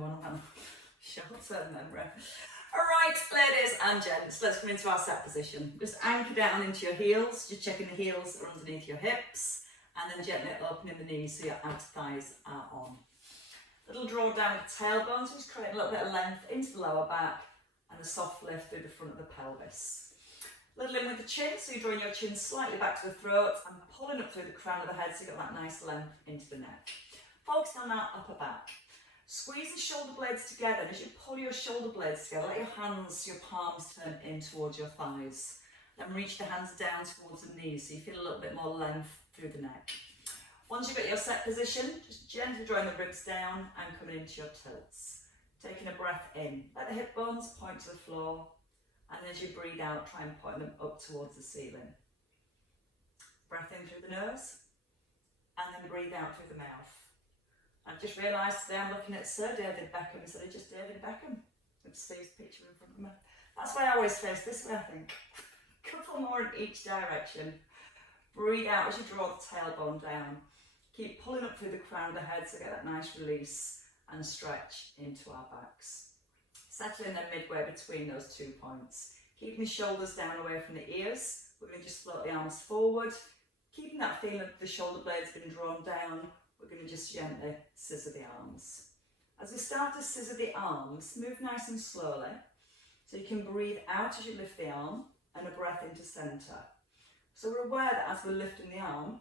anyone of them. Short-term memory. Alright, ladies and gents, let's come into our set position. Just anchor down into your heels, just checking the heels are underneath your hips, and then gently opening the knees so your outer thighs are on. Little draw down with the tailbones, just creating a little bit of length into the lower back and a soft lift through the front of the pelvis. Little in with the chin, so you're drawing your chin slightly back to the throat and pulling up through the crown of the head so you've got that nice length into the neck. Focus on that upper back. Squeeze the shoulder blades together, and as you pull your shoulder blades together, let your hands, your palms turn in towards your thighs. Then reach the hands down towards the knees so you feel a little bit more length through the neck. Once you've got your set position, just gently drawing the ribs down and coming into your tilts. Taking a breath in, let the hip bones point to the floor, and as you breathe out, try and point them up towards the ceiling. Breath in through the nose, and then breathe out through the mouth. I've just realised today I'm looking at Sir David Beckham instead of just David Beckham, with Steve's picture in front of me. That's why I always face this way, I think. Couple more in each direction. Breathe out as you draw the tailbone down. Keep pulling up through the crown of the head so get that nice release and stretch into our backs. Settle in then midway between those 2 points. Keeping the shoulders down away from the ears. We're going to just float the arms forward. Keeping that feeling of the shoulder blades being drawn down, we're going to just gently scissor the arms. As we start to scissor the arms, move nice and slowly. So you can breathe out as you lift the arm and a breath into centre. So we're aware that as we're lifting the arm,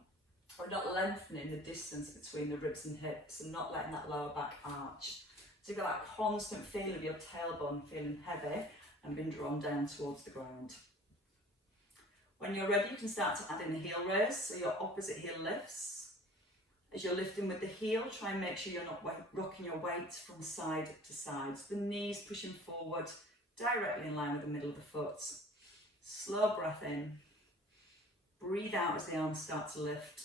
we're not lengthening the distance between the ribs and hips and not letting that lower back arch. So you've got that constant feeling of your tailbone feeling heavy and being drawn down towards the ground. When you're ready, you can start to add in the heel raise, so your opposite heel lifts. As you're lifting with the heel, try and make sure you're not rocking your weight from side to side. So the knees pushing forward, directly in line with the middle of the foot. Slow breath in. Breathe out as the arms start to lift.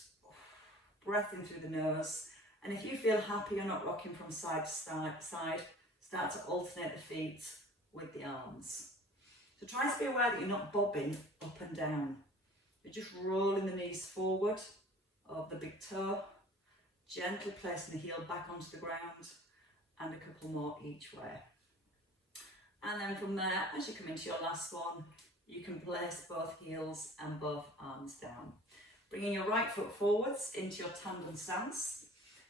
Breath in through the nose. And if you feel happy, you're not rocking from side to side, start to alternate the feet with the arms. So try to be aware that you're not bobbing up and down. You're just rolling the knees forward of the big toe, gently placing the heel back onto the ground, and a couple more each way. And then from there, as you come into your last one, you can place both heels and both arms down. Bringing your right foot forwards into your tandem stance.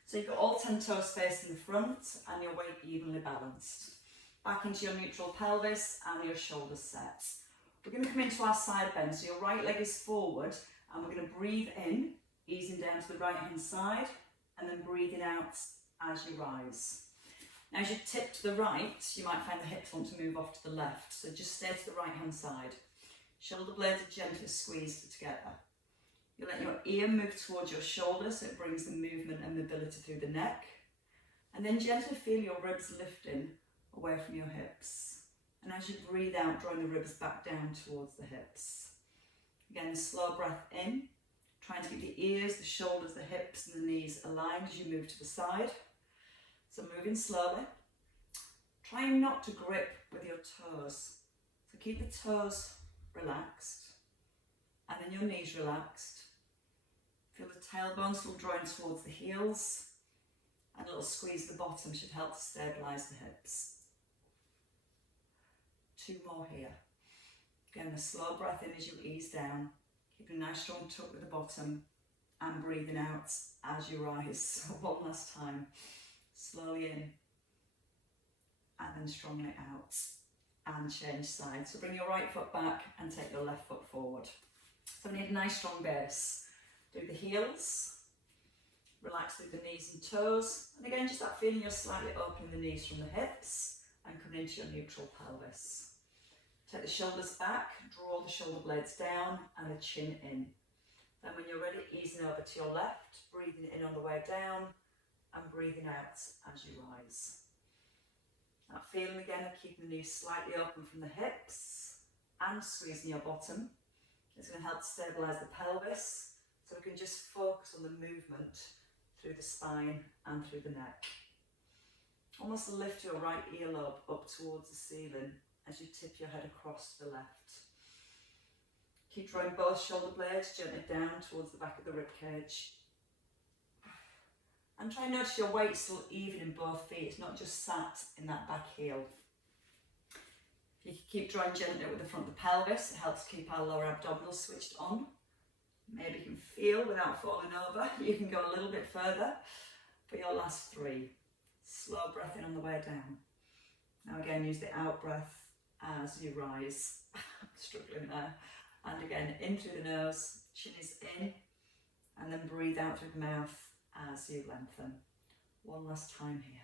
So you've got all 10 toes facing the front and your weight evenly balanced. Back into your neutral pelvis and your shoulders set. We're going to come into our side bend, so your right leg is forward and we're going to breathe in, easing down to the right hand side and then breathing out as you rise. Now as you tip to the right, you might find the hips want to move off to the left, so just stay to the right hand side. Shoulder blades are gently squeezed together. You let your ear move towards your shoulder so it brings the movement and mobility through the neck. And then gently feel your ribs lifting away from your hips. And as you breathe out, drawing the ribs back down towards the hips. Again, a slow breath in, trying to keep the ears, the shoulders, the hips and the knees aligned as you move to the side. So moving slowly. Trying not to grip with your toes. So keep the toes relaxed and then your knees relaxed. Feel the tailbone still drawing towards the heels, and a little squeeze at the bottom should help to stabilise the hips. 2 more here. Again, a slow breath in as you ease down, keeping a nice strong tuck with the bottom and breathing out as you rise. So one last time, slowly in and then strongly out and change sides. So bring your right foot back and take your left foot forward. So we need a nice strong base. Through the heels, relax through the knees and toes, and again just that feeling you're slightly opening the knees from the hips and come into your neutral pelvis. Take the shoulders back, draw the shoulder blades down and the chin in. Then when you're ready, easing over to your left, breathing in on the way down and breathing out as you rise. That feeling again of keeping the knees slightly open from the hips and squeezing your bottom. It's going to help stabilise the pelvis. So we can just focus on the movement through the spine and through the neck. Almost lift your right earlobe up towards the ceiling as you tip your head across to the left. Keep drawing both shoulder blades gently down towards the back of the rib cage. And try and notice your weight still even in both feet. It's not just sat in that back heel. You can keep drawing gently with the front of the pelvis. It helps keep our lower abdominals switched on. Maybe you can feel without falling over. You can go a little bit further for your last 3. Slow breath in on the way down. Now again, use the out breath as you rise. Struggling there. And again, in through the nose, chin is in, and then breathe out through the mouth as you lengthen. One last time here.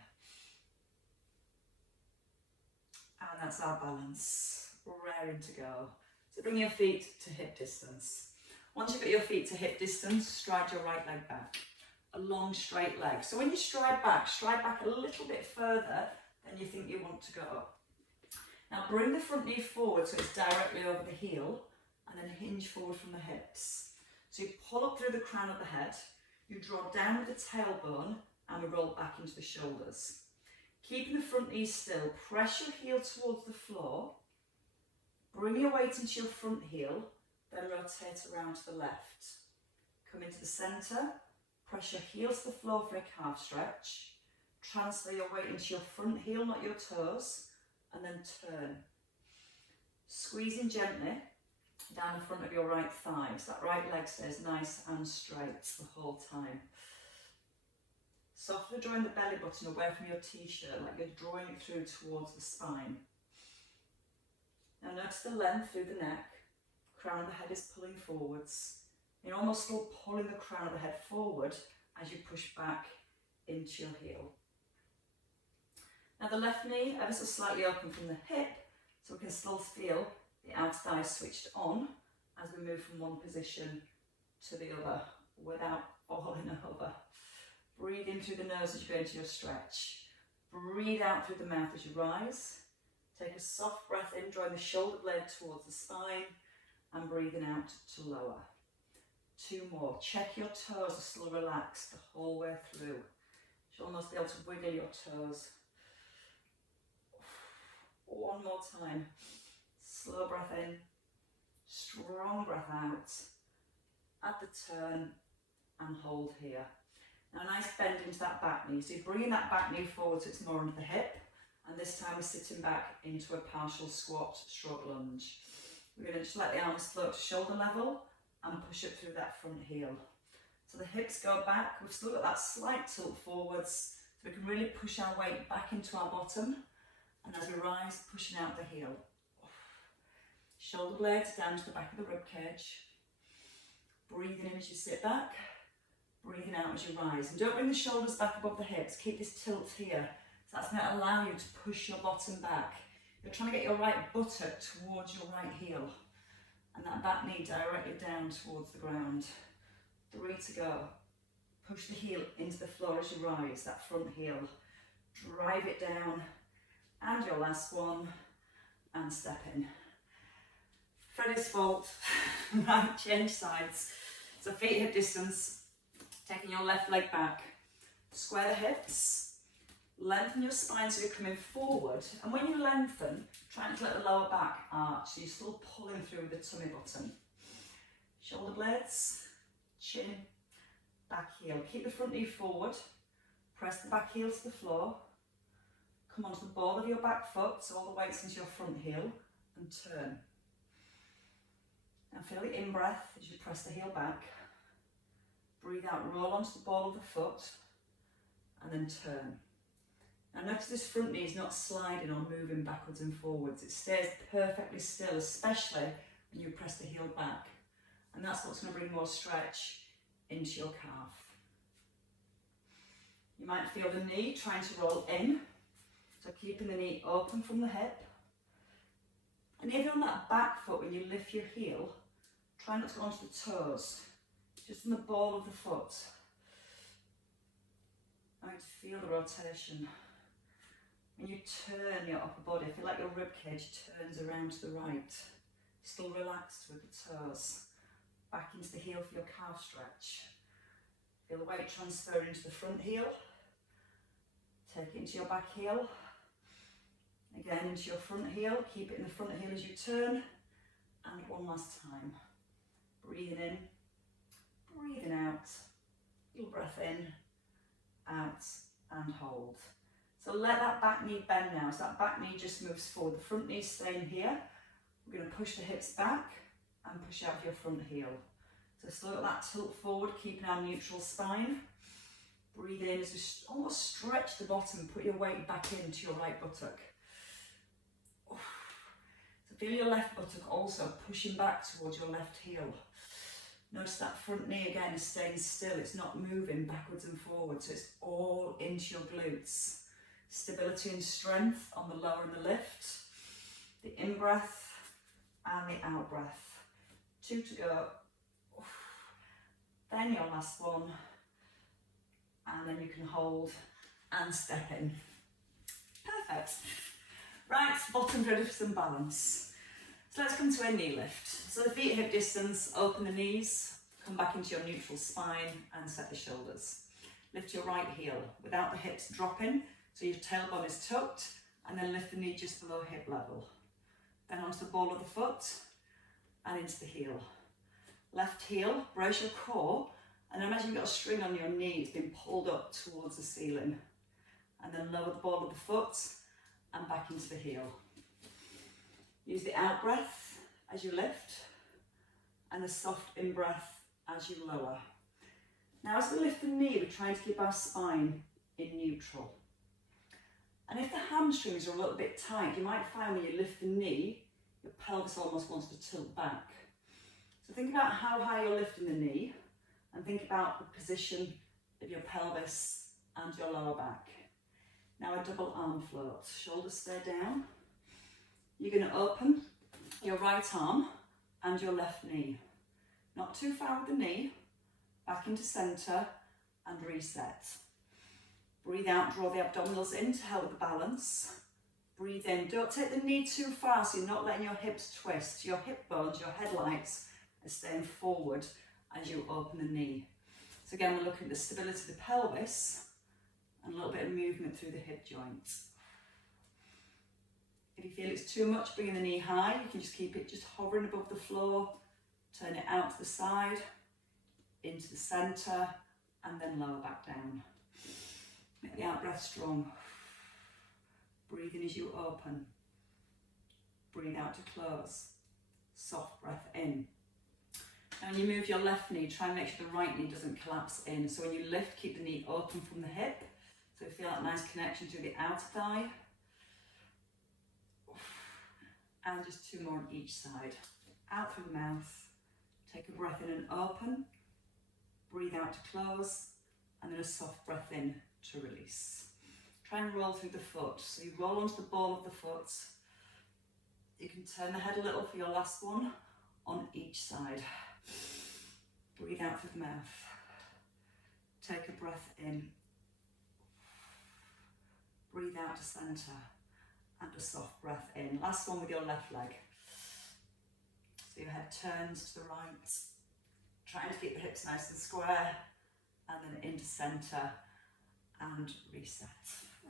And that's our balance, raring to go. So bring your feet to hip distance. Once you've got your feet to hip distance, stride your right leg back. A long straight leg. So when you stride back a little bit further than you think you want to go. Now bring the front knee forward so it's directly over the heel, and then hinge forward from the hips. So you pull up through the crown of the head, you draw down with the tailbone, and we roll back into the shoulders. Keeping the front knee still, press your heel towards the floor, bring your weight into your front heel, then rotate around to the left. Come into the centre, press your heel to the floor for a calf stretch, transfer your weight into your front heel, not your toes, and then turn. Squeezing gently down the front of your right thigh, so that right leg stays nice and straight the whole time. Softly drawing the belly button away from your t-shirt, like you're drawing it through towards the spine. Now notice the length through the neck. Crown of the head is pulling forwards. You're almost still pulling the crown of the head forward as you push back into your heel. Now the left knee ever so slightly open from the hip, so we can still feel the outer thigh switched on as we move from one position to the other without falling over. Breathe in through the nose as you go into your stretch. Breathe out through the mouth as you rise. Take a soft breath in, drawing the shoulder blade towards the spine, and breathing out to lower. 2 more. Check your toes are still relaxed the whole way through. You'll almost be able to wiggle your toes. 1 more time. Slow breath in, strong breath out. At the turn, and hold here. Now a nice bend into that back knee. So you're bringing that back knee forward so it's more under the hip. And this time we're sitting back into a partial squat stroke lunge. We're going to just let the arms float to shoulder level and push up through that front heel. So the hips go back. We've still got that slight tilt forwards. So we can really push our weight back into our bottom. And as we rise, pushing out the heel. Shoulder blades down to the back of the rib cage. Breathing in as you sit back. Breathing out as you rise. And don't bring the shoulders back above the hips. Keep this tilt here. So that's going to allow you to push your bottom back. You're trying to get your right buttock towards your right heel. And that back knee directly down towards the ground. 3 to go. Push the heel into the floor as you rise, that front heel. Drive it down. And your last one. And step in. Freddie's fault. Right, change sides. So feet hip distance. Taking your left leg back. Square the hips. Lengthen your spine so you're coming forward. And when you lengthen, try not to let the lower back arch, so you're still pulling through the tummy button. Shoulder blades, chin, back heel. Keep the front knee forward. Press the back heel to the floor. Come onto the ball of your back foot, so all the weight's into your front heel, and turn. Now feel the in-breath as you press the heel back. Breathe out, roll onto the ball of the foot, and then turn. Now notice this front knee is not sliding or moving backwards and forwards. It stays perfectly still, especially when you press the heel back. And that's what's going to bring more stretch into your calf. You might feel the knee trying to roll in. So keeping the knee open from the hip. And even on that back foot, when you lift your heel, try not to go onto the toes. Just on the ball of the foot. I want to feel the rotation. When you turn your upper body, feel like your rib cage turns around to the right. Still relaxed with the toes. Back into the heel for your calf stretch. Feel the weight transfer into the front heel. Take it into your back heel. Again into your front heel. Keep it in the front heel as you turn. And one last time. Breathing in. Breathing out. Little breath in. out and hold. So let that back knee bend now. So that back knee just moves forward. The front knee's staying here. We're going to push the hips back and push out your front heel. So slow that tilt forward, keeping our neutral spine. Breathe in as you almost stretch the bottom, put your weight back into your right buttock. So feel your left buttock also pushing back towards your left heel. Notice that front knee again is staying still, it's not moving backwards and forwards, so it's all into your glutes. Stability and strength on the lower and the lift. The in-breath and the out-breath. 2 to go. Then your last one. And then you can hold and step in. Perfect. Right, bottom ready for some balance. So let's come to a knee lift. So the feet hip distance, open the knees, come back into your neutral spine and set the shoulders. Lift your right heel without the hips dropping, so your tailbone is tucked, and then lift the knee just below hip level. Then onto the ball of the foot and into the heel. Left heel, brace your core, and imagine you've got a string on your knee, it's been pulled up towards the ceiling. And then lower the ball of the foot and back into the heel. Use the out breath as you lift and the soft in breath as you lower. Now as we lift the knee, we're trying to keep our spine in neutral. And if the hamstrings are a little bit tight, you might find when you lift the knee, your pelvis almost wants to tilt back. So think about how high you're lifting the knee and think about the position of your pelvis and your lower back. Now a double arm float, shoulders stay down. You're going to open your right arm and your left knee. Not too far with the knee, back into centre and reset. Breathe out, draw the abdominals in to help with the balance. Breathe in, don't take the knee too far so you're not letting your hips twist. Your hip bones, your headlights are staying forward as you open the knee. So again, we're looking at the stability of the pelvis and a little bit of movement through the hip joints. If you feel it's too much, bringing the knee high, you can just keep it just hovering above the floor, turn it out to the side, into the centre, and then lower back down. Make the out breath strong. Breathe in as you open. Breathe out to close. Soft breath in. And you move your left knee, try and make sure the right knee doesn't collapse in. So when you lift, keep the knee open from the hip. So you feel that nice connection to the outer thigh. And just 2 more on each side. Out through the mouth. Take a breath in and open. Breathe out to close. And then a soft breath in to release. Try and roll through the foot. So you roll onto the ball of the foot. You can turn the head a little for your last one on each side. Breathe out through the mouth. Take a breath in. Breathe out to centre. And a soft breath in. Last one with your left leg. So your head turns to the right. Trying to keep the hips nice and square. And then into centre. And reset.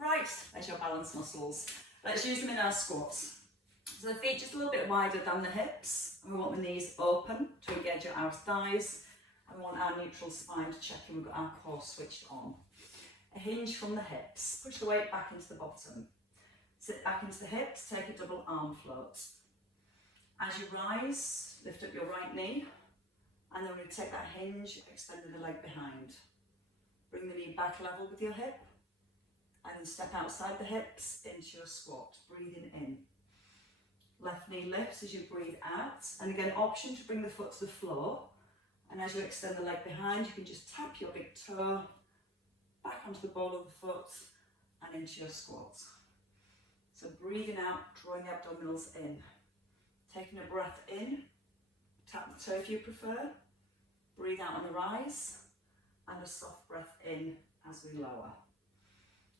Right, there's your balance muscles. Let's use them in our squats. So the feet just a little bit wider than the hips. And we want the knees open to engage your outer thighs. And we want our neutral spine to check in. We've got our core switched on. A hinge from the hips. Push the weight back into the bottom. Sit back into the hips, take a double arm float. As you rise, lift up your right knee. And then we're going to take that hinge, extending the leg behind. Bring the knee back level with your hip. And then step outside the hips into your squat, breathing in. Left knee lifts as you breathe out. And again, option to bring the foot to the floor. And as you extend the leg behind, you can just tap your big toe back onto the ball of the foot and into your squat. So breathing out, drawing the abdominals in. Taking a breath in, tap the toe if you prefer. Breathe out on the rise. And a soft breath in as we lower.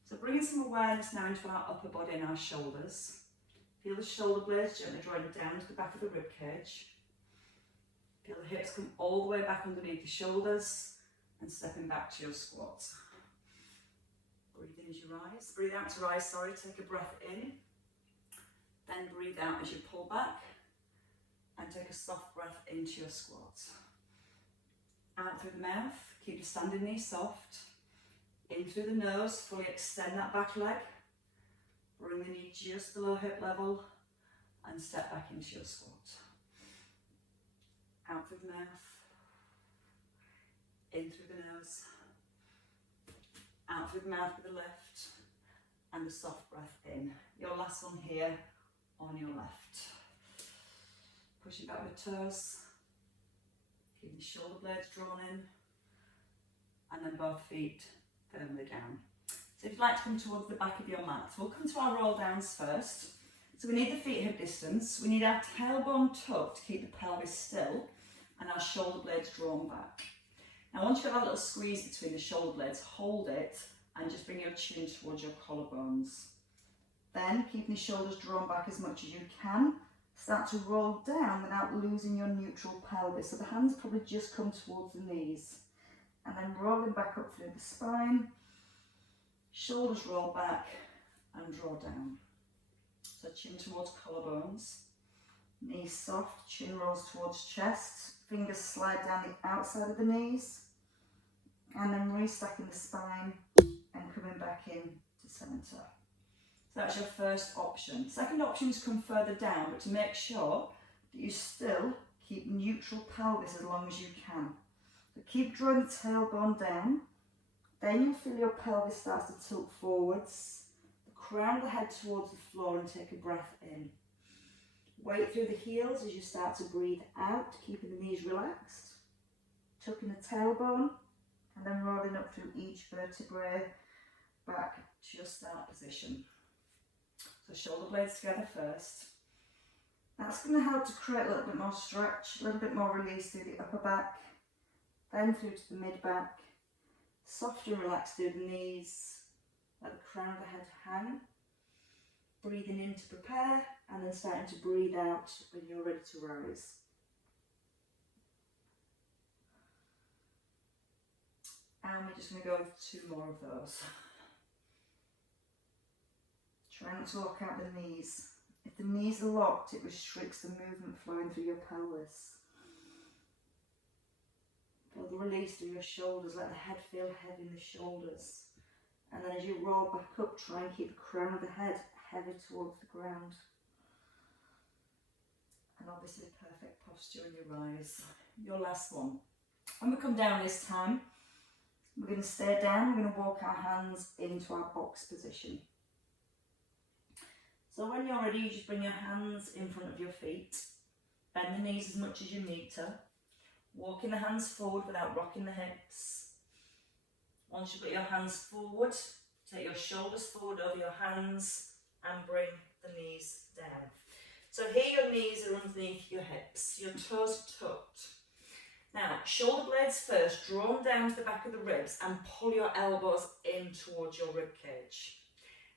So bringing some awareness now into our upper body and our shoulders. Feel the shoulder blades gently drawing down to the back of the rib cage. Feel the hips come all the way back underneath the shoulders and stepping back to your squat. Breathe in as you rise. Breathe out to rise, sorry. Take a breath in. Then breathe out as you pull back. And take a soft breath into your squat. Out through the mouth. Keep your standing knee soft. In through the nose, fully extend that back leg. Bring the knee just below hip level and step back into your squat. Out through the mouth, in through the nose, out through the mouth with the lift, and a soft breath in. Your last one here on your left. Pushing back with toes, keep the shoulder blades drawn in, and then both feet firmly down. So if you'd like to come towards the back of your mat, we'll come to our roll downs first. So we need the feet hip distance, we need our tailbone tucked to keep the pelvis still, and our shoulder blades drawn back. Now once you've got that little squeeze between the shoulder blades, hold it and just bring your chin towards your collarbones. Then, keeping the shoulders drawn back as much as you can, start to roll down without losing your neutral pelvis. So the hands probably just come towards the knees. And then rolling back up through the spine, shoulders roll back and draw down. So chin towards collarbones, knees soft, chin rolls towards chest, fingers slide down the outside of the knees, and then restacking the spine and coming back in to centre. So that's your first option. Second option is come further down, but to make sure that you still keep neutral pelvis as long as you can. So keep drawing the tailbone down, then you'll feel your pelvis starts to tilt forwards, the crown of the head towards the floor, and take a breath in. Weight through the heels as you start to breathe out, keeping the knees relaxed, tucking the tailbone, and then rolling up through each vertebrae back to your start position. So shoulder blades together first. That's going to help to create a little bit more stretch, a little bit more release through the upper back, then through to the mid back. Soft and relaxed through the knees, let the crown of the head hang. Breathing in to prepare, and then starting to breathe out when you're ready to rise. And we're just going to go with 2 more of those. Try not to lock out the knees. If the knees are locked, it restricts the movement flowing through your pelvis. Feel the release through your shoulders, let the head feel heavy in the shoulders. And then as you roll back up, try and keep the crown of the head heavy towards the ground. And obviously perfect posture when you rise. Your last one. When we come down this time, we're going to stay down, we're going to walk our hands into our box position. So when you're ready, you just bring your hands in front of your feet, bend the knees as much as you need to, walking the hands forward without rocking the hips. Once you've got your hands forward, take your shoulders forward over your hands and bring the knees down. So here your knees are underneath your hips, your toes are tucked. Now, shoulder blades first, drawn down to the back of the ribs and pull your elbows in towards your rib cage.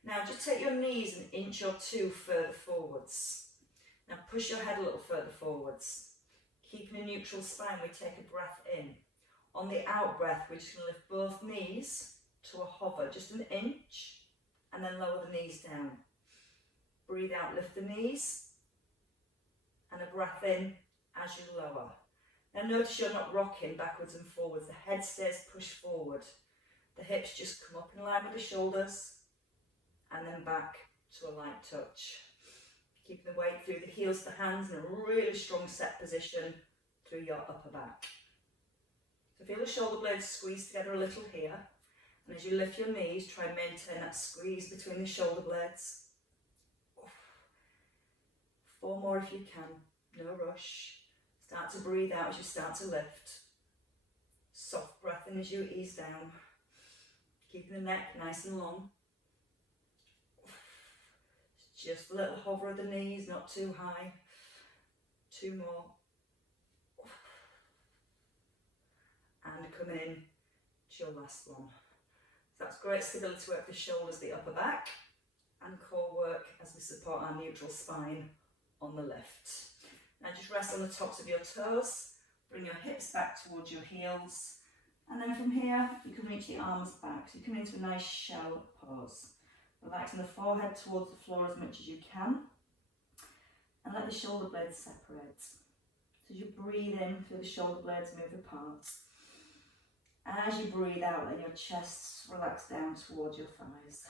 Now just take your knees an inch or 2 further forwards. Now push your head a little further forwards. Keeping a neutral spine, we take a breath in. On the out breath, we're just going to lift both knees to a hover, just an inch, and then lower the knees down. Breathe out, lift the knees, and a breath in as you lower. Now notice you're not rocking backwards and forwards. The head stays pushed forward. The hips just come up in line with the shoulders, and then back to a light touch. Keeping the weight through the heels of the hands in a really strong set position through your upper back. So feel the shoulder blades squeeze together a little here. And as you lift your knees, try and maintain that squeeze between the shoulder blades. 4 more if you can, no rush. Start to breathe out as you start to lift. Soft breath in as you ease down. Keeping the neck nice and long. Just a little hover of the knees, not too high. 2 more. And coming in to your last one. So that's great stability work for the shoulders, the upper back, and core work as we support our neutral spine on the lift. Now just rest on the tops of your toes, bring your hips back towards your heels, and then from here you can reach the arms back. So you come into a nice shell pose. Relaxing the forehead towards the floor as much as you can, and let the shoulder blades separate. So as you breathe in, feel the shoulder blades move apart. And as you breathe out, let your chest relax down towards your thighs.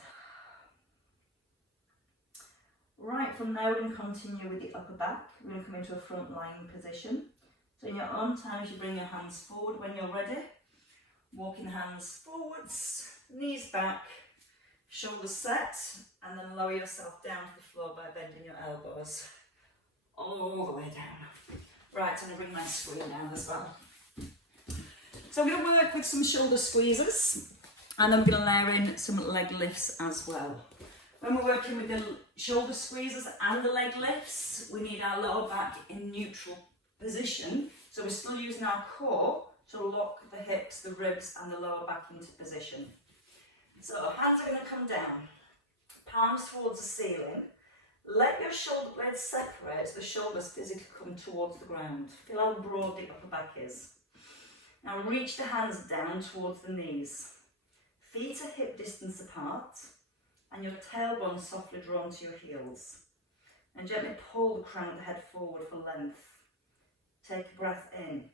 Right, from now we're going to continue with the upper back. We're going to come into a front lying position. So in your own time, as you bring your hands forward when you're ready, walking the hands forwards, knees back, shoulders set, and then lower yourself down to the floor by bending your elbows all the way down. Right, I'm going to bring my screen down as well. So I'm going to work with some shoulder squeezes, and I'm going to layer in some leg lifts as well. When we're working with the shoulder squeezes and the leg lifts, we need our lower back in neutral position. So we're still using our core to lock the hips, the ribs and the lower back into position. So hands are going to come down, palms towards the ceiling. Let your shoulder blades separate so the shoulders physically come towards the ground. Feel how broad the upper back is. Now reach the hands down towards the knees. Feet are hip distance apart and your tailbone softly drawn to your heels. And gently pull the crown of the head forward for length. Take a breath in.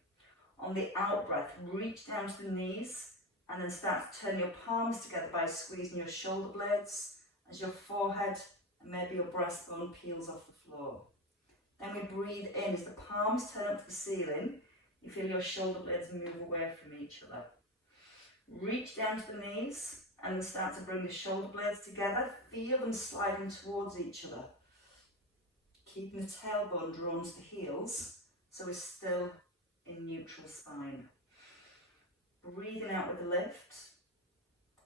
On the out breath, reach down to the knees and then start to turn your palms together by squeezing your shoulder blades as your forehead and maybe your breastbone peels off the floor. Then we breathe in as the palms turn up to the ceiling. You feel your shoulder blades move away from each other. Reach down to the knees and then start to bring the shoulder blades together. Feel them sliding towards each other. Keeping the tailbone drawn to the heels so we're still in neutral spine. Breathing out with the lift.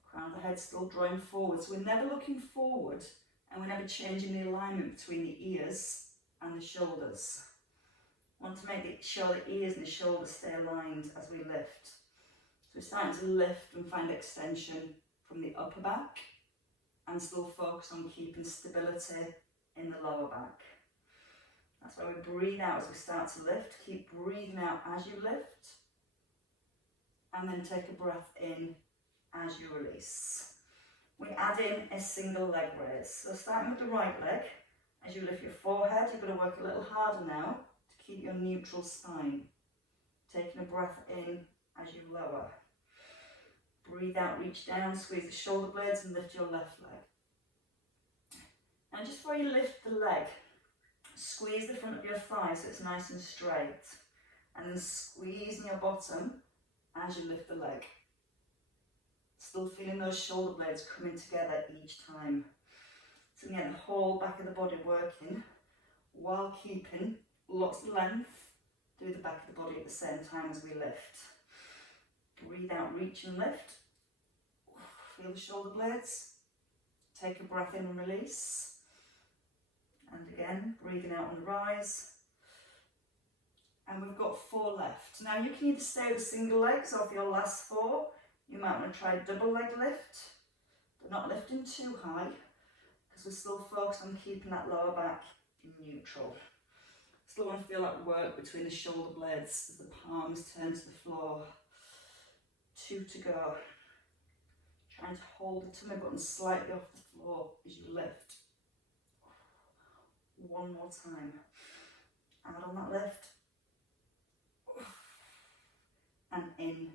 Crown of the head still drawing forward. So we're never looking forward and we're never changing the alignment between the ears and the shoulders. Want to make sure the ears and the shoulders stay aligned as we lift. So we're starting to lift and find extension from the upper back and still focus on keeping stability in the lower back. That's why we breathe out as we start to lift. Keep breathing out as you lift. And then take a breath in as you release. We add in a single leg raise. So starting with the right leg, as you lift your forehead, you're going to work a little harder now to keep your neutral spine. Taking a breath in as you lower. Breathe out, reach down, squeeze the shoulder blades and lift your left leg. And just before you lift the leg, squeeze the front of your thigh so it's nice and straight. And then squeeze in your bottom as you lift the leg. Still feeling those shoulder blades coming together each time. So again, the whole back of the body working while keeping lots of length through the back of the body at the same time as we lift. Breathe out, reach and lift. Feel the shoulder blades. Take a breath in and release. And again, breathing out on the rise. And we've got 4 left. Now you can either stay with single legs or for your last 4, you might want to try a double leg lift, but not lifting too high because we're still focused on keeping that lower back in neutral. Still want to feel that work between the shoulder blades as the palms turn to the floor. 2 to go. Trying to hold the tummy button slightly off the floor as you lift. 1 more time. Out on that lift. And in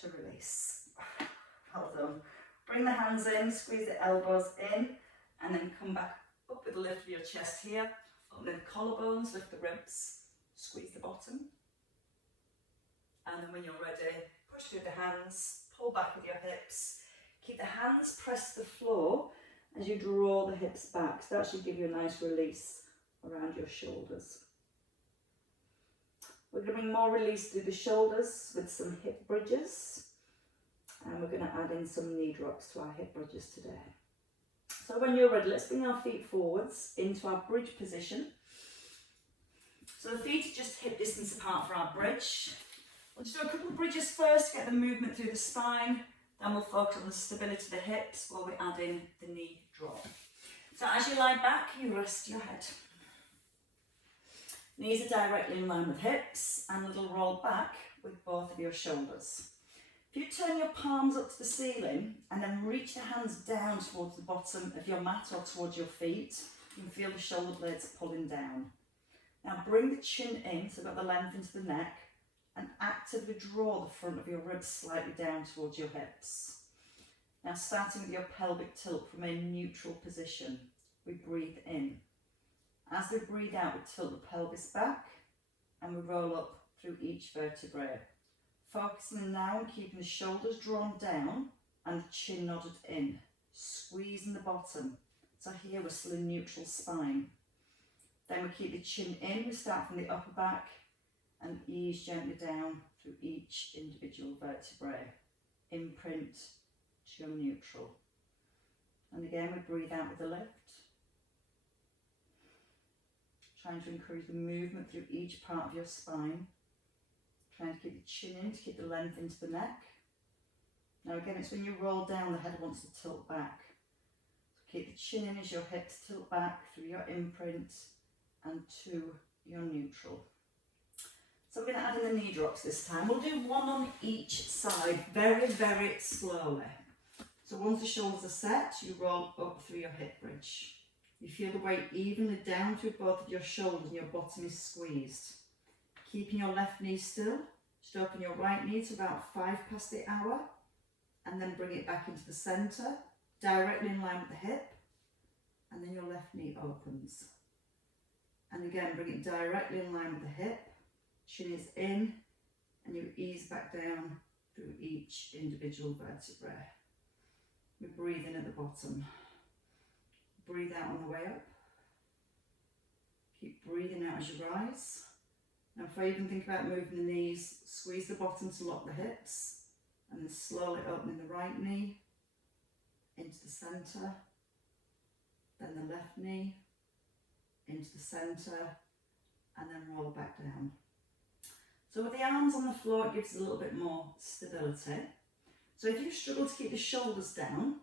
to release. Well done. Bring the hands in, squeeze the elbows in, and then come back up with the lift of your chest here. Open the collarbones, lift the ribs, squeeze the bottom. And then when you're ready, push through the hands, pull back with your hips. Keep the hands pressed to the floor as you draw the hips back. So that should give you a nice release around your shoulders. We're going to bring more release through the shoulders with some hip bridges. And we're going to add in some knee drops to our hip bridges today. So when you're ready, let's bring our feet forwards into our bridge position. So the feet are just hip distance apart for our bridge. We'll just do a couple of bridges first to get the movement through the spine. Then we'll focus on the stability of the hips while we add in the knee drop. So as you lie back, you rest your head. Knees are directly in line with hips and a little roll back with both of your shoulders. If you turn your palms up to the ceiling and then reach the hands down towards the bottom of your mat or towards your feet, you can feel the shoulder blades pulling down. Now bring the chin in, so got the length into the neck, and actively draw the front of your ribs slightly down towards your hips. Now starting with your pelvic tilt from a neutral position, we breathe in. As we breathe out, we tilt the pelvis back and we roll up through each vertebrae. Focusing now on keeping the shoulders drawn down and the chin nodded in, squeezing the bottom. So here we're still in neutral spine. Then we keep the chin in, we start from the upper back and ease gently down through each individual vertebrae. Imprint to your neutral. And again we breathe out with a lift. Trying to encourage the movement through each part of your spine. Trying to keep the chin in, to keep the length into the neck. Now again, it's when you roll down, the head wants to tilt back. So keep the chin in as your hips tilt back through your imprint and to your neutral. So we're going to add in the knee drops this time. We'll do one on each side, very, very slowly. So once the shoulders are set, you roll up through your hip bridge. You feel the weight evenly down through both of your shoulders and your bottom is squeezed. Keeping your left knee still, just open your right knee to about 5 past the hour and then bring it back into the centre, directly in line with the hip, and then your left knee opens. And again, bring it directly in line with the hip, chin is in, and you ease back down through each individual vertebrae. We breathe in at the bottom. Breathe out on the way up. Keep breathing out as you rise. Now if I even think about moving the knees, squeeze the bottom to lock the hips, and then slowly opening the right knee into the centre, then the left knee into the centre, and then roll back down. So with the arms on the floor, it gives a little bit more stability. So if you struggle to keep the shoulders down,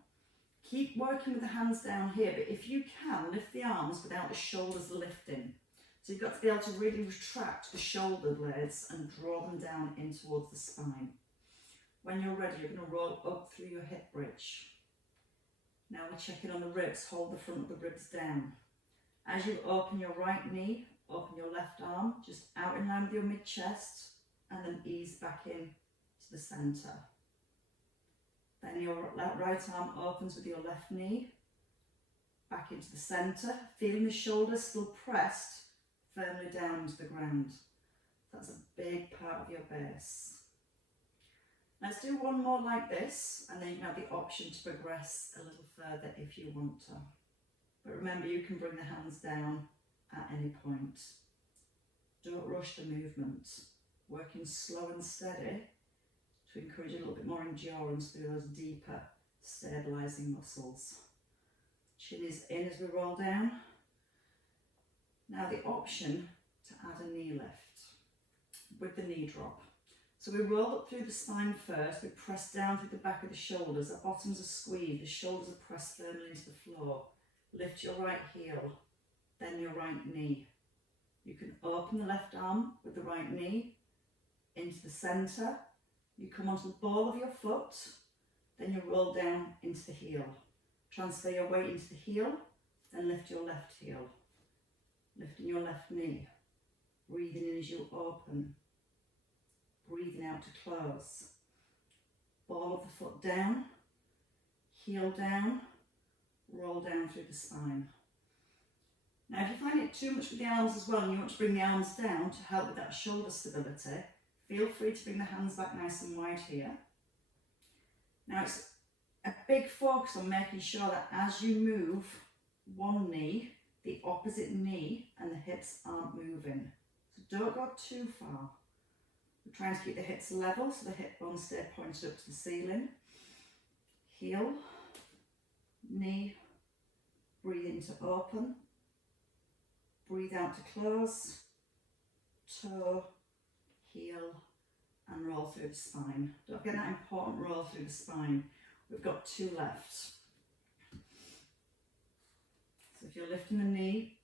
keep working with the hands down here, but if you can, lift the arms without the shoulders lifting. So you've got to be able to really retract the shoulder blades and draw them down in towards the spine. When you're ready, you're going to roll up through your hip bridge. Now we're checking on the ribs. Hold the front of the ribs down. As you open your right knee, open your left arm, just out in line with your mid-chest, and then ease back in to the centre. Then your right arm opens with your left knee, back into the centre, feeling the shoulders still pressed firmly down into the ground. That's a big part of your base. Let's do one more like this, and then you can have the option to progress a little further if you want to. But remember, you can bring the hands down at any point. Don't rush the movement. Working slow and steady to encourage a little bit more endurance through those deeper stabilising muscles. Chin is in as we roll down. Now the option to add a knee lift with the knee drop. So we roll up through the spine first, we press down through the back of the shoulders, our bottoms are squeezed, the shoulders are pressed firmly into the floor. Lift your right heel, then your right knee. You can open the left arm with the right knee into the centre. You come onto the ball of your foot, then you roll down into the heel. Transfer your weight into the heel, then lift your left heel. Lifting your left knee. Breathing in as you open. Breathing out to close. Ball of the foot down, heel down, roll down through the spine. Now if you find it too much with the arms as well and you want to bring the arms down to help with that shoulder stability, feel free to bring the hands back nice and wide here. Now it's a big focus on making sure that as you move one knee, the opposite knee and the hips aren't moving. So don't go too far. We're trying to keep the hips level so the hip bones stay pointed up to the ceiling. Heel, knee, breathe in to open, breathe out to close, toe, heel, and roll through the spine. Don't forget that important roll through the spine. We've got 2 left. So if you're lifting the knee,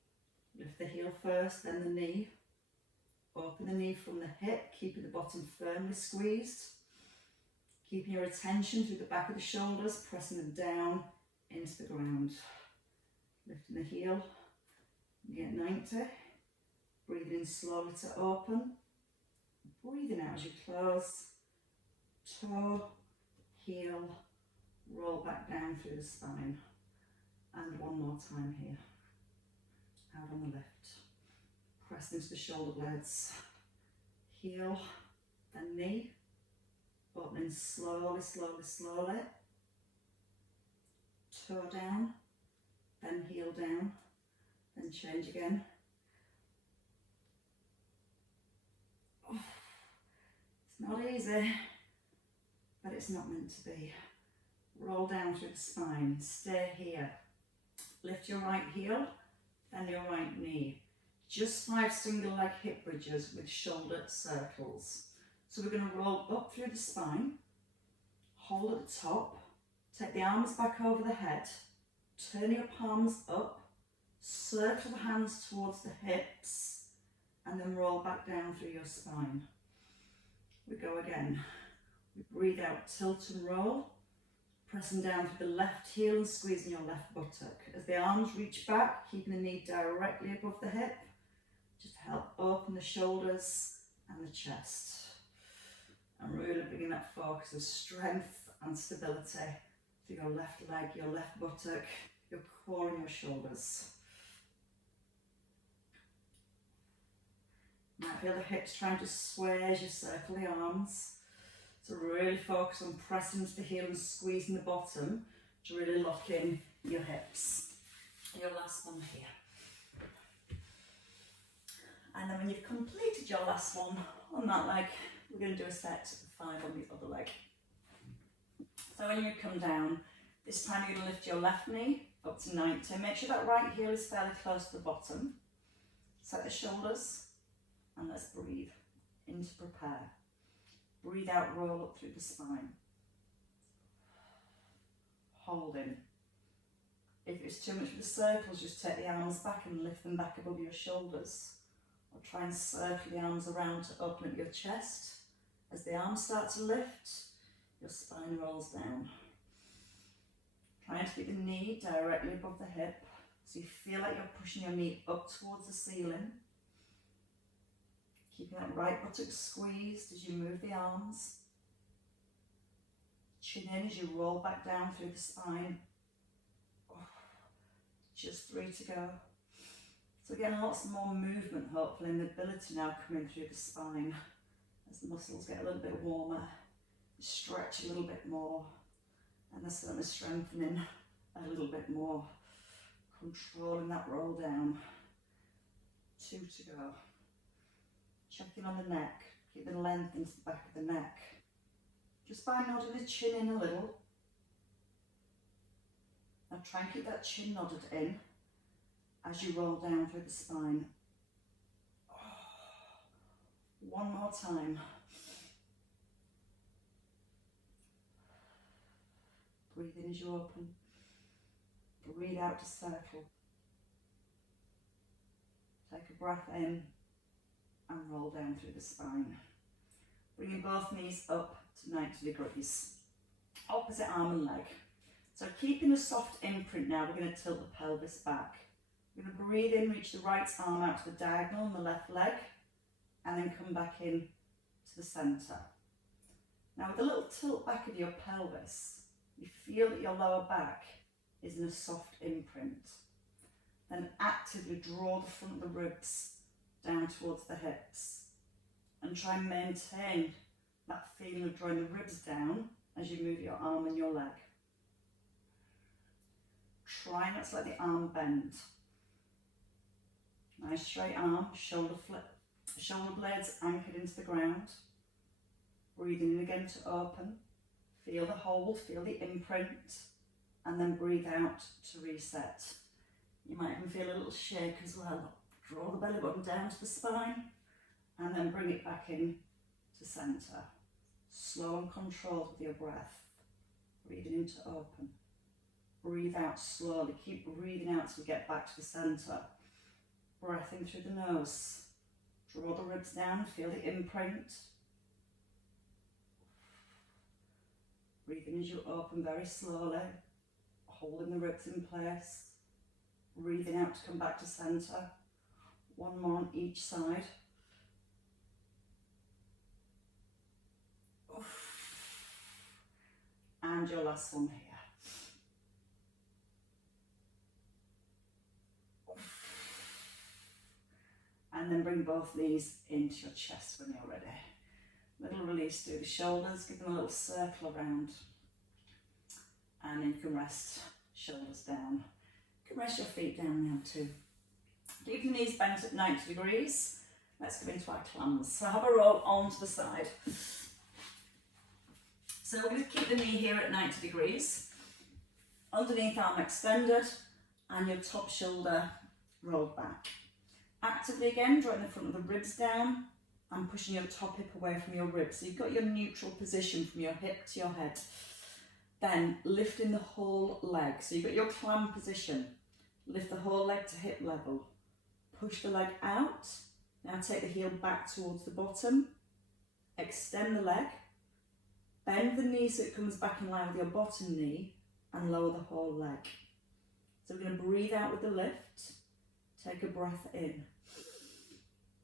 lift the heel first, then the knee. Open the knee from the hip, keeping the bottom firmly squeezed. Keeping your attention through the back of the shoulders, pressing them down into the ground. Lifting the heel, knee at 90. Breathing in slowly to open. Breathing out as you close. Toe, heel, roll back down through the spine. And one more time here. Out on the lift. Press into the shoulder blades. Heel, then knee. Opening slowly, slowly, slowly. Toe down, then heel down, then change again. Oh, it's not easy, but it's not meant to be. Roll down through the spine, stay here. Lift your right heel, then your right knee. Just 5 single leg hip bridges with shoulder circles. So we're going to roll up through the spine, hold at the top, take the arms back over the head, turn your palms up, circle the hands towards the hips, and then roll back down through your spine. We go again. We breathe out, tilt and roll, pressing down through the left heel and squeezing your left buttock. As the arms reach back, keeping the knee directly above the hip, just to help open the shoulders and the chest. And really bringing that focus of strength and stability through your left leg, your left buttock, your core and your shoulders. You might feel the hips trying to sway as you circle the arms. So really focus on pressing into the heel and squeezing the bottom to really lock in your hips. Your last one here. And then when you've completed your last one on that leg, we're going to do a set of 5 on the other leg. So when you come down, this time you're going to lift your left knee up to 90. Make sure that right heel is fairly close to the bottom. Set the shoulders and let's breathe into prepare. Breathe out, roll up through the spine. Holding. If it's too much for the circles, just take the arms back and lift them back above your shoulders. Or try and circle the arms around to open up your chest. As the arms start to lift, your spine rolls down. Trying to keep the knee directly above the hip, so you feel like you're pushing your knee up towards the ceiling. Keeping that right buttock squeezed as you move the arms. Chin in as you roll back down through the spine. Just 3 to go. So again, lots more movement hopefully, and the ability now coming through the spine. As the muscles get a little bit warmer, stretch a little bit more, and they're certainly strengthening a little bit more. Controlling that roll down. 2 to go. Checking on the neck, keep the length into the back of the neck. Just by nodding the chin in a little. Now try and keep that chin nodded in as you roll down through the spine. One more time. Breathe in as you open. Breathe out to circle. Take a breath in and roll down through the spine. Bringing both knees up to 90 degrees. Opposite arm and leg. So keeping a soft imprint now, we're going to tilt the pelvis back. We're going to breathe in, reach the right arm out to the diagonal on the left leg, and then come back in to the centre. Now with a little tilt back of your pelvis, you feel that your lower back is in a soft imprint. Then actively draw the front of the ribs down towards the hips and try and maintain that feeling of drawing the ribs down as you move your arm and your leg. Try not to let the arm bend. Nice straight arm, shoulder blades anchored into the ground. Breathing in again to open. Feel the hold, feel the imprint, and then breathe out to reset. You might even feel a little shake as well. Draw the belly button down to the spine, and then bring it back in to centre. Slow and controlled with your breath. Breathing in to open. Breathe out slowly. Keep breathing out till you get back to the centre. Breath in through the nose. Draw the ribs down, feel the imprint. Breathing as you open very slowly, holding the ribs in place. Breathing out to come back to centre. One more on each side. And your last one here. And then bring both knees into your chest when you're ready. Little release through the shoulders, give them a little circle around. And then you can rest shoulders down. You can rest your feet down now too. Keep the knees bent at 90 degrees. Let's go into our clams. So have a roll onto the side. So we're going to keep the knee here at 90 degrees. Underneath arm extended and your top shoulder rolled back. Actively again, drawing the front of the ribs down and pushing your top hip away from your ribs. So you've got your neutral position from your hip to your head. Then lifting the whole leg. So you've got your clam position. Lift the whole leg to hip level. Push the leg out. Now take the heel back towards the bottom. Extend the leg. Bend the knee so it comes back in line with your bottom knee and lower the whole leg. So we're going to breathe out with the lift. Take a breath in.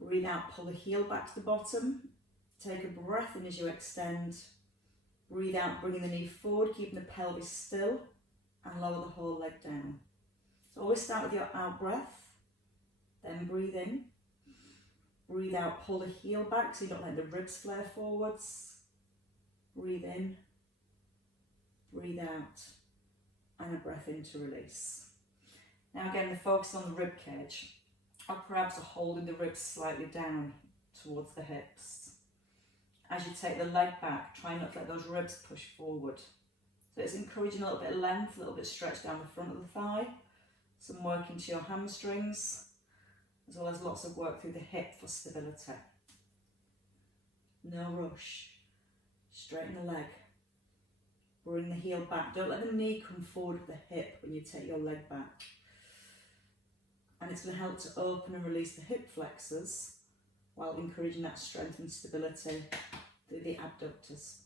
Breathe out, pull the heel back to the bottom. Take a breath in as you extend. Breathe out, bringing the knee forward, keeping the pelvis still, and lower the whole leg down. So always start with your out breath, then breathe in. Breathe out, pull the heel back so you don't let the ribs flare forwards. Breathe in, breathe out, and a breath in to release. Now again, the focus on the rib cage. Upper abs are holding the ribs slightly down towards the hips. As you take the leg back, try not to let those ribs push forward. So it's encouraging a little bit of length, a little bit of stretch down the front of the thigh, some work into your hamstrings, as well as lots of work through the hip for stability. No rush. Straighten the leg. Bring the heel back. Don't let the knee come forward with the hip when you take your leg back. And it's going to help to open and release the hip flexors while encouraging that strength and stability through the abductors.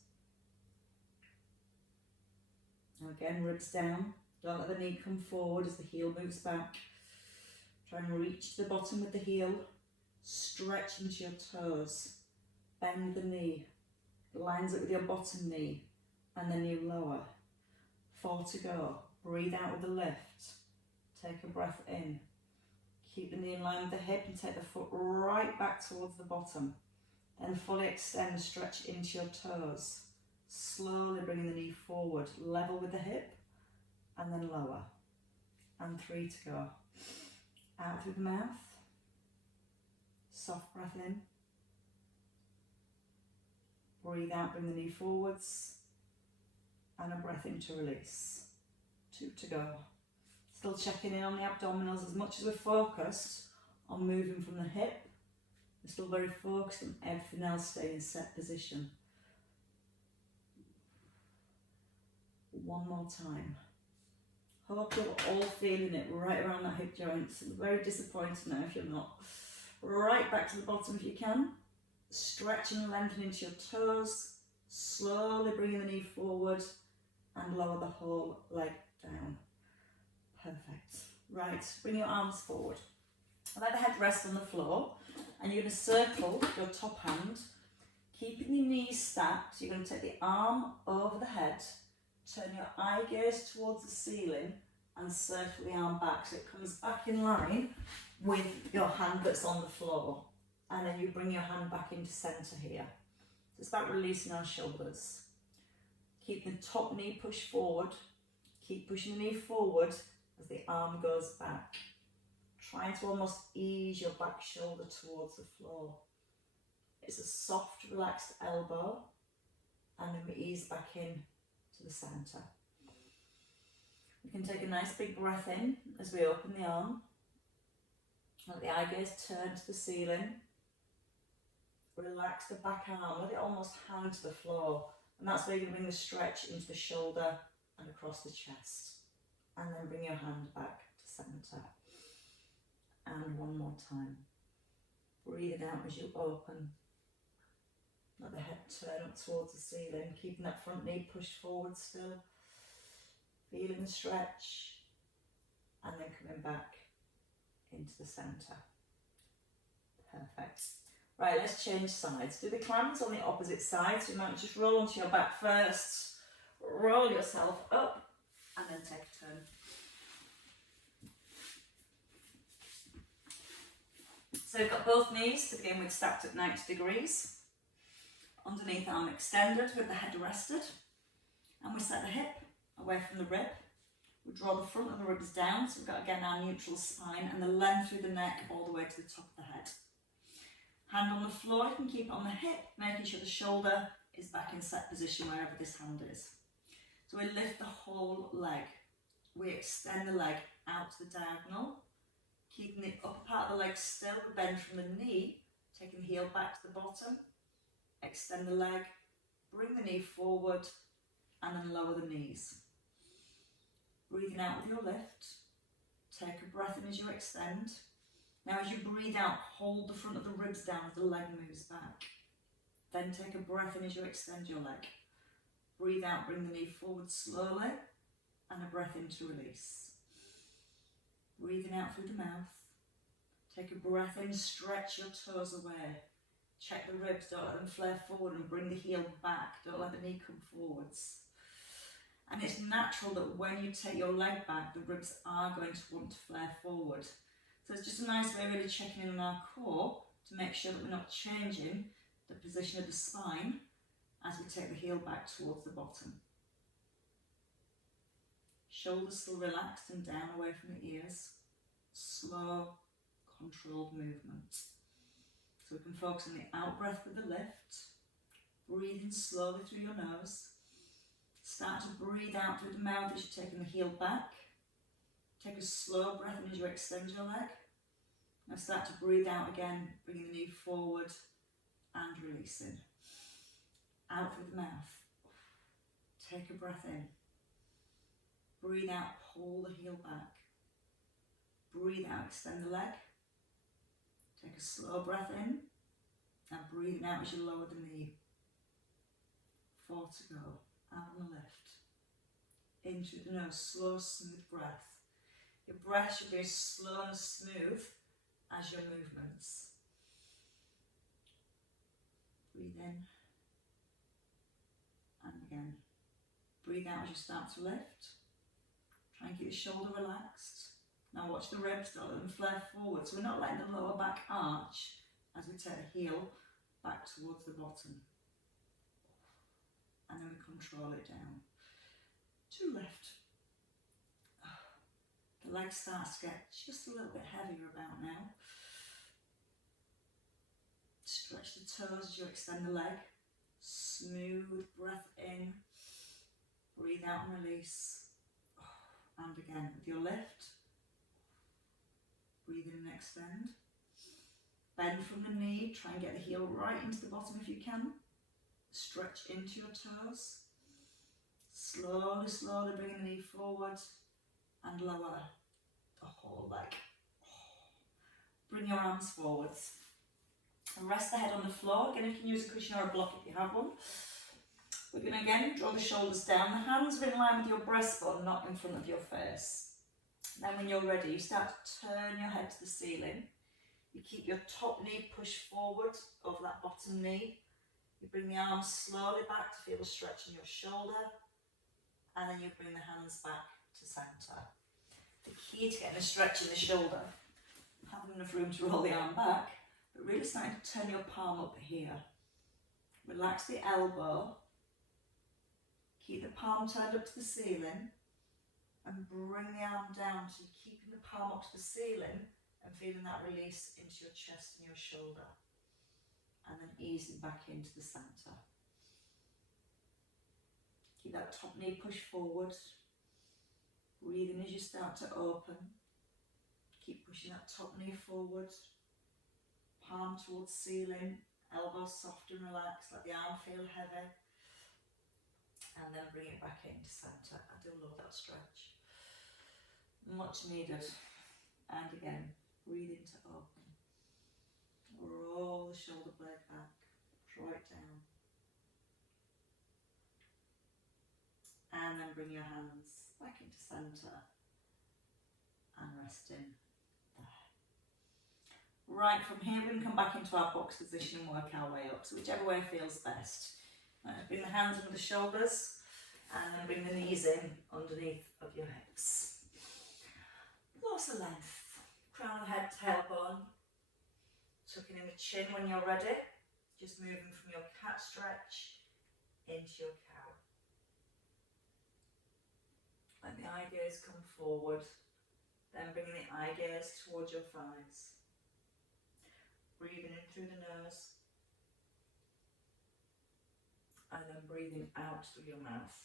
Now again, ribs down. Don't let the knee come forward as the heel moves back. Try and reach to the bottom with the heel. Stretch into your toes. Bend the knee. It lines up with your bottom knee. And then you lower. 4 to go. Breathe out with the lift. Take a breath in. Keep the knee in line with the hip and take the foot right back towards the bottom. Then fully extend, stretch into your toes. Slowly bringing the knee forward, level with the hip, and then lower. And 3 to go. Out through the mouth. Soft breath in. Breathe out, bring the knee forwards. And a breath in to release. 2 to go. Still checking in on the abdominals. As much as we're focused on moving from the hip, we're still very focused on everything else staying in set position. 1 more time. Hope you're all feeling it right around that hip joint. It's very disappointing now if you're not. Right back to the bottom if you can. Stretching and lengthening into your toes. Slowly bringing the knee forward and lower the whole leg down. Perfect. Right, bring your arms forward. Let the head rest on the floor and you're going to circle your top hand, keeping your knees stacked. You're going to take the arm over the head, turn your eye gaze towards the ceiling and circle the arm back so it comes back in line with your hand that's on the floor. And then you bring your hand back into centre here. So it's about releasing our shoulders. Keep the top knee pushed forward. Keep pushing the knee forward as the arm goes back. Trying to almost ease your back shoulder towards the floor. It's a soft, relaxed elbow. And then we ease back in to the centre. We can take a nice big breath in as we open the arm. Let the eye gaze turn to the ceiling. Relax the back arm, let it almost hang to the floor. And that's where you bring the stretch into the shoulder and across the chest. And then bring your hand back to centre. And 1 more time. Breathe it out as you open. Let the head turn up towards the ceiling, keeping that front knee pushed forward still. Feeling the stretch. And then coming back into the centre. Perfect. Right, let's change sides. Do the clams on the opposite side. So you might just roll onto your back first. roll yourself up, and then take a turn. So you've got both knees to begin with stacked at 90 degrees. Underneath arm extended with the head rested. And we set the hip away from the rib. We draw the front of the ribs down, so we've got again our neutral spine and the length through the neck all the way to the top of the head. Hand on the floor, you can keep it on the hip, making sure the shoulder is back in set position wherever this hand is. So we lift the whole leg. We extend the leg out to the diagonal, keeping the upper part of the leg still. We bend from the knee, taking the heel back to the bottom, extend the leg, bring the knee forward, and then lower the knees. Breathing out with your lift. Take a breath in as you extend. Now as you breathe out, hold the front of the ribs down as the leg moves back. Then take a breath in as you extend your leg. Breathe out, bring the knee forward slowly, and a breath in to release. Breathing out through the mouth. Take a breath in, stretch your toes away. Check the ribs, don't let them flare forward, and bring the heel back. Don't let the knee come forwards. And it's natural that when you take your leg back, the ribs are going to want to flare forward. So it's just a nice way of really checking in on our core to make sure that we're not changing the position of the spine as we take the heel back towards the bottom. Shoulders still relaxed and down away from the ears. Slow, controlled movement. So we can focus on the out breath with the lift. Breathing slowly through your nose. Start to breathe out through the mouth as you're taking the heel back. Take a slow breath in as you extend your leg. Now start to breathe out again, bringing the knee forward and releasing. Out through the mouth. Take a breath in. Breathe out, pull the heel back. Breathe out, extend the leg. Take a slow breath in and breathing out as you lower the knee. 4 to go. Out on the lift. In through the nose, slow, smooth breath. Your breath should be as slow and smooth as your movements. Breathe in. And again. Breathe out as you start to lift. Try and keep the shoulder relaxed. Now watch the ribs, don't let them flare forward. So we're not letting the lower back arch as we take the heel back towards the bottom. And then we control it down. To lift. The leg starts to get just a little bit heavier about now. Stretch the toes as you extend the leg. Smooth breath in. Breathe out and release. And again with your lift. Breathe in and extend. Bend from the knee. Try and get the heel right into the bottom if you can. Stretch into your toes. Slowly, slowly bringing the knee forward and lower the whole leg. Bring your arms forwards. And rest the head on the floor. Again, you can use a cushion or a block if you have one. We're going to again draw the shoulders down. The hands are in line with your breastbone, not in front of your face. Then when you're ready, you start to turn your head to the ceiling. You keep your top knee pushed forward over that bottom knee. You bring the arms slowly back to feel the stretch in your shoulder. And then you bring the hands back to centre. The key to getting a stretch in the shoulder, having enough room to roll the arm back, but really starting to turn your palm up here. Relax the elbow. Keep the palm turned up to the ceiling. And bring the arm down so you're keeping the palm up to the ceiling and feeling that release into your chest and your shoulder. And then easing back into the centre. Keep that top knee pushed forward. Breathing as you start to open. Keep pushing that top knee forward. Palm towards ceiling. Elbows soft and relaxed. Let the arm feel heavy. And then bring it back into centre. I do love that stretch. Much needed. And again, breathe into open. Roll the shoulder blade back. Draw it down. And then bring your hands back into centre. And rest in there. Right, from here we can come back into our box position and work our way up. So whichever way feels best. Bring the hands under the shoulders. And then bring the knees in underneath of your hips. Lots of length. Crown of the head, tailbone. Tucking in the chin when you're ready. Just moving from your cat stretch into your cow. Let the eye gaze come forward. Then bringing the eye gaze towards your thighs. Breathing in through the nose. And then breathing out through your mouth.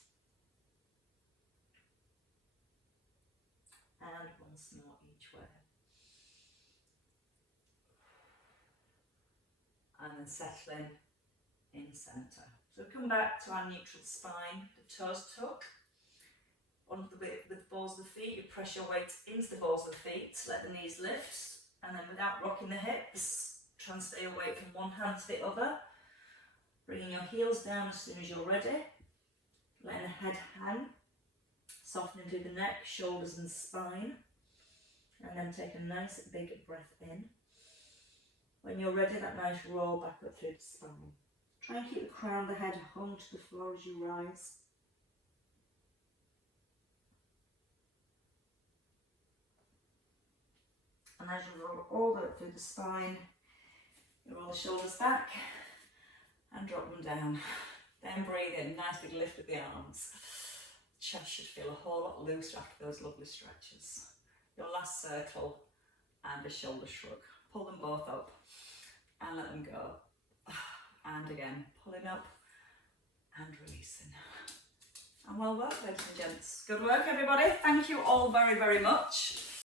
And once more each way. And then settling in centre. So come back to our neutral spine, the toes tuck. Onto the bit with the balls of the feet, you press your weight into the balls of the feet, let the knees lift, and then without rocking the hips, transfer your weight from one hand to the other. Bringing your heels down as soon as you're ready. Letting the head hang. Softening through the neck, shoulders and spine. And then take a nice big breath in. When you're ready, that nice roll back up through the spine. Try and keep the crown of the head hung to the floor as you rise. And as you roll all the way through the spine, you roll the shoulders back and drop them down. Then breathe in, nice big lift of the arms. Chest should feel a whole lot looser after those lovely stretches. Your last circle and a shoulder shrug. Pull them both up and let them go. And again, pulling up and releasing. And well worked, ladies and gents. Good work, everybody. Thank you all very, very much.